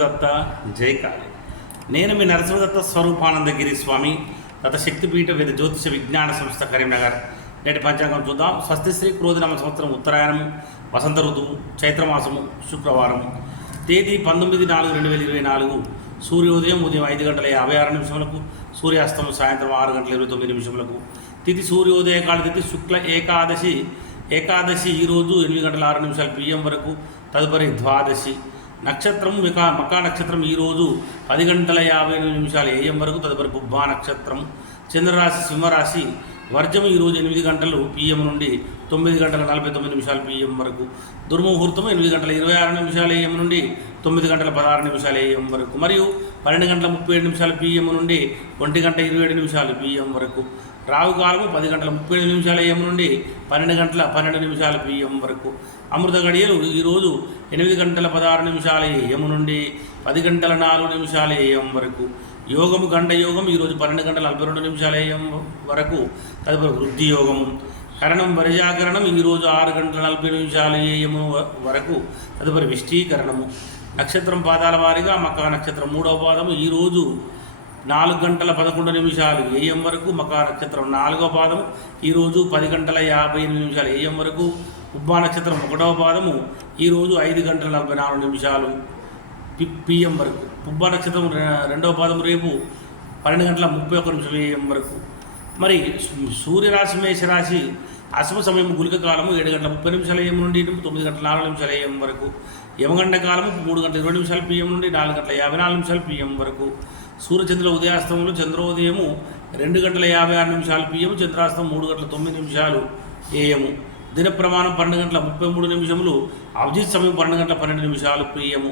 దత్త జై నేను మీ నరసింహదత్త స్వరూపానందగిరి స్వామి. గత శక్తిపీఠ వేద జ్యోతిష విజ్ఞాన సంస్థ కరీంనగర్. నేటి పంచాంగం చూద్దాం. స్వస్తిశ్రీ క్రోధినామ సంవత్సరం ఉత్తరాయణం వసంత ఋతువు చైత్రమాసము శుక్రవారం. తేదీ పంతొమ్మిది నాలుగు రెండు వేల ఇరవై నాలుగు. సూర్యోదయం ఉదయం ఐదు గంటల యాభై ఆరు నిమిషములకు సూర్యాస్తమం సాయంత్రం ఆరు గంటల ఇరవై తొమ్మిది నిమిషములకు. తిథి సూర్యోదయ కాల తిథి శుక్ల ఏకాదశి. ఏకాదశి ఈరోజు ఎనిమిది గంటల ఆరు నిమిషాలు పిఎం వరకు తదుపరి ద్వాదశి. నక్షత్రం మికా మకా నక్షత్రం ఈరోజు పది గంటల యాభై ఎనిమిది నిమిషాలు ఏఎం వరకు తదుపరి బుబ్బా నక్షత్రం. చంద్రరాశి సింహరాశి వర్జం ఈరోజు ఎనిమిది గంటలు పిఎం నుండి తొమ్మిది గంటల నలభై తొమ్మిది నిమిషాలు పిఎం వరకు. దుర్ముహూర్తం ఎనిమిది గంటల ఇరవై ఆరు నిమిషాలు ఏఎం నుండి తొమ్మిది గంటల పదహారు నిమిషాలు ఏఎం వరకు. మరియు పన్నెండు గంటల ముప్పై ఏడు నిమిషాలు పిఎం నుండి ఒంటి గంట ఇరవై ఏడు నిమిషాలు పిఎం వరకు. రావు కాలము పది గంటల ముప్పై ఏడు నిమిషాల ఏం నుండి పన్నెండు గంటల పన్నెండు నిమిషాల పిఎం వరకు. అమృత గడియలు ఈరోజు ఎనిమిది గంటల పదహారు నిమిషాల ఏం నుండి పది గంటల నాలుగు నిమిషాల ఏఎం వరకు. యోగము గంట యోగం ఈరోజు పన్నెండు గంటల నలభై రెండు నిమిషాల ఏఎం వరకు. తదుపరి వృద్ధి యోగము కరణం వరిజాకరణం ఈరోజు ఆరు గంటల నలభై నిమిషాల ఏఎం వరకు. తదుపరి విష్టీకరణము నక్షత్రం పాదాల వారీగా మకా నక్షత్రం మూడవ పాదము. ఈరోజు నాలుగు గంటల పదకొండు నిమిషాలు ఏఎం వరకు మకా నక్షత్రం నాలుగవ పాదం ఈరోజు పది గంటల యాభై ఎనిమిది నిమిషాలు ఏఎం వరకు ఉబ్బా నక్షత్రం ఒకటవ పాదము. ఈరోజు ఐదు గంటల నలభై నాలుగు నిమిషాలు పి పిఎం వరకు. ఉబ్బా నక్షత్రం రె- రెండవ పాదం రేపు పన్నెండు గంటల ముప్పై ఒక్క నిమిషం ఏఎం వరకు. మరి సూర్యరాశి మేషరాశి అశుభ సమయం గులిక కాలము ఏడు గంటల ముప్పై నిమిషాల ఏం నుండి తొమ్మిది గంటల నాలుగు నిమిషాల ఏఎం వరకు. యమగండ కాలము మూడు గంటల ఇరవై నిమిషాల పిఎం నుండి నాలుగు గంటల యాభై నాలుగు నిమిషాల పిఎం వరకు. సూర్యచంద్ర ఉదయాస్తములు చంద్రోదయము రెండు గంటల యాభై ఆరు నిమిషాలు పిఎం చంద్రాస్తం మూడు గంటల తొమ్మిది నిమిషాలు ఏఎము దిన ప్రమాణం పన్నెండు గంటల ముప్పై మూడు నిమిషములు అభిజిత్ సమయం పన్నెండు గంటల పన్నెండు నిమిషాలు పిఎము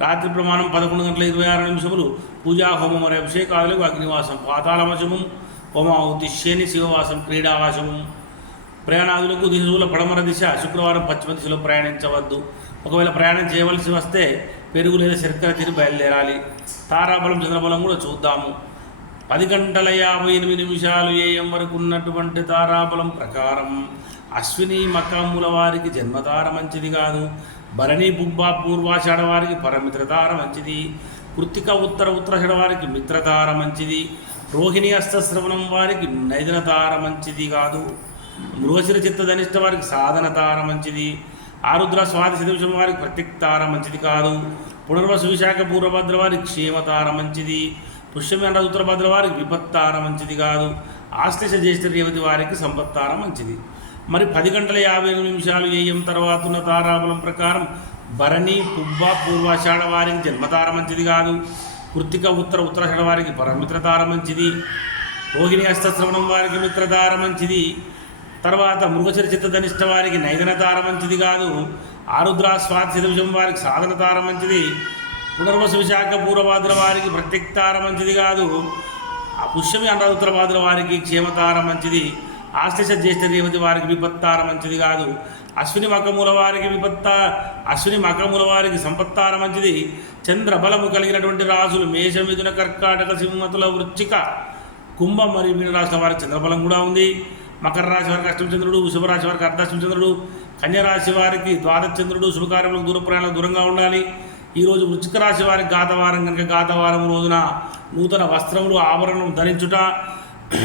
రాత్రి ప్రమాణం పదకొండు గంటల ఇరవై ఆరు నిమిషములు పూజా హోమం మరియు అభిషేకాదులకు అగ్నివాసం పాతాళవశము హోమావతి శని శివవాసం క్రీడావాసము. ప్రయాణాదులకు దిశల పడమర దిశ శుక్రవారం పశ్చిమ దిశలో ప్రయాణించవద్దు. ఒకవేళ ప్రయాణం చేయవలసి వస్తే పెరుగు లేదా శర్కర తిని బయలుదేరాలి. తారాబలం చంద్రబలం కూడా చూద్దాము. పది గంటల యాభై ఎనిమిది నిమిషాలు ఏఎం వరకు ఉన్నటువంటి తారాబలం ప్రకారం అశ్విని మకముల వారికి జన్మతార మంచిది కాదు. భరణి బుబ్బ పూర్వాషాఢ వారికి పరమిత్రతార మంచిది. కృత్తిక ఉత్తర ఉత్తరాషాఢ వారికి మిత్రతార మంచిది. రోహిణి అస్తశ్రవణం వారికి నైదనతార మంచిది కాదు. మృగశిర చిత్త ధనిష్ట వారికి సాధన తార మంచిది. ఆరుద్ర స్వాతి శతవిషం వారికి ప్రత్యక్తార మంచిది కాదు. పునర్వసు విశాఖ పూర్వభద్ర వారికి క్షేమతార మంచిది. పుష్యమి అన్న ఉత్తరభద్ర వారికి విపత్తార మంచిది కాదు. ఆశ్లేష జ్యేష్ఠ రేవతి వారికి సంపత్తార మంచిది. మరి పది గంటల యాభై ఎనిమిది నిమిషాలు ఏఎం తర్వాత ఉన్న తారాబలం ప్రకారం భరణి పుబ్బ పూర్వాషాఢ వారికి జన్మతార మంచిది కాదు. కృత్తిక ఉత్తర ఉత్తరాషాఢ వారికి పరమిత్రతార మంచిది. రోహిణి హస్తశ్రవణం వారికి మిత్రతార మంచిది. తర్వాత మృగచరిచిత ధనిష్ట వారికి నైదనతార మంచిది కాదు. ఆరుద్ర స్వాతి శతవిషం వారికి సాధనతార మంచిది. పునర్వసు విశాఖ పూర్వభాద్ర వారికి ప్రత్యక్తార మంచిది కాదు. ఆ పుష్యమి అనుత్తర భాద్ర వారికి క్షేమతార మంచిది. ఆశ్లేష జ్యేష్ఠ రేవతి వారికి విపత్తార మంచిది కాదు. అశ్విని మకముల వారికి విపత్త అశ్విని మకముల వారికి సంపత్తార మంచిది. చంద్ర బలము కలిగినటువంటి రాజులు మేషమిథున కర్కాటక సింహతుల వృచ్చిక కుంభ మరియు మీన రాశుల వారికి చంద్రబలం కూడా ఉంది. మకర రాశి వారికి అష్టమచంద్రుడు శుభరాశి వారికి అర్ధాష్టమచంద్రుడు కన్యరాశి వారికి ద్వాదశచంద్రుడు శుభకార్యములకు దూర ప్రయాణాలకు దూరంగా ఉండాలి. ఈరోజు వృచ్చిక రాశి వారికి గాతవారం కనుక గాతవారం రోజున నూతన వస్త్రములు ఆభరణం ధరించుట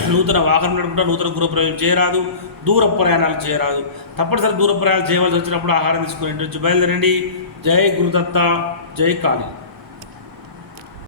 నూతన వాహనం నడుపుట నూతన గృహప్రవేశం చేయరాదు దూర ప్రయాణాలు చేయరాదు. తప్పనిసరి దూర ప్రయాణాలు చేయవలసి వచ్చినప్పుడు ఆహారం తీసుకుని నుంచి బయలుదేరండి. జై గురుదత్త జై కాళీ.